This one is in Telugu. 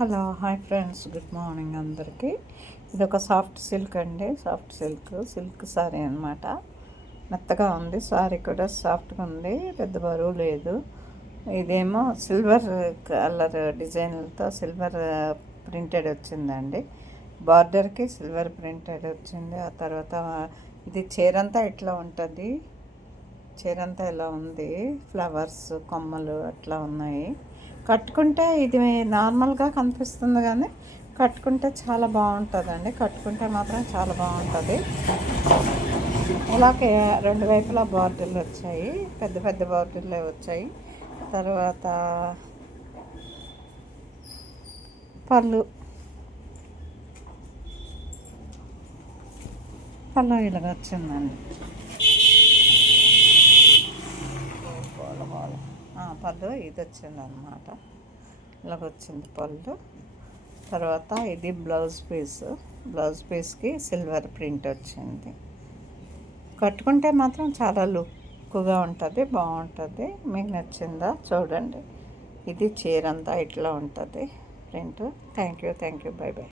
Hello hi friends, good morning అందరికీ. ఇది ఒక సాఫ్ట్ సిల్క్ అండి. సాఫ్ట్ సిల్క్ సారీ అనమాట. మెత్తగా ఉంది. సారీ కూడా సాఫ్ట్గా ఉంది, పెద్ద బరువు లేదు. ఇదేమో సిల్వర్ కలర్ డిజైన్లతో సిల్వర్ ప్రింటెడ్ వచ్చిందండి. బార్డర్కి సిల్వర్ ప్రింటెడ్ వచ్చింది. ఆ తర్వాత ఇది చీరంతా ఇట్లా ఉంటుంది. చీరంతా ఇలా ఉంది, ఫ్లవర్స్ కొమ్మలు అట్లా ఉన్నాయి. కట్టుకుంటే ఇది నార్మల్గా కనిపిస్తుంది, కానీ కట్టుకుంటే చాలా బాగుంటుందండి. కట్టుకుంటే మాత్రం చాలా బాగుంటుంది. అలాగే రెండు వైపులా బార్డర్లు వచ్చాయి, పెద్ద పెద్ద బార్డర్లే వచ్చాయి. తర్వాత పళ్ళు ఇలాగ వచ్చిందండి. పళ్ళు ఇది వచ్చింది అనమాట. ఇలాగ వచ్చింది పళ్ళు. తర్వాత ఇది బ్లౌజ్ పీస్కి సిల్వర్ ప్రింట్ వచ్చింది. కట్టుకుంటే మాత్రం చాలా లుక్గా ఉంటుంది, బాగుంటుంది. మీకు నచ్చిందా చూడండి. ఇది చీర అంతా ఇట్లా ఉంటుంది print. Thank you, by by.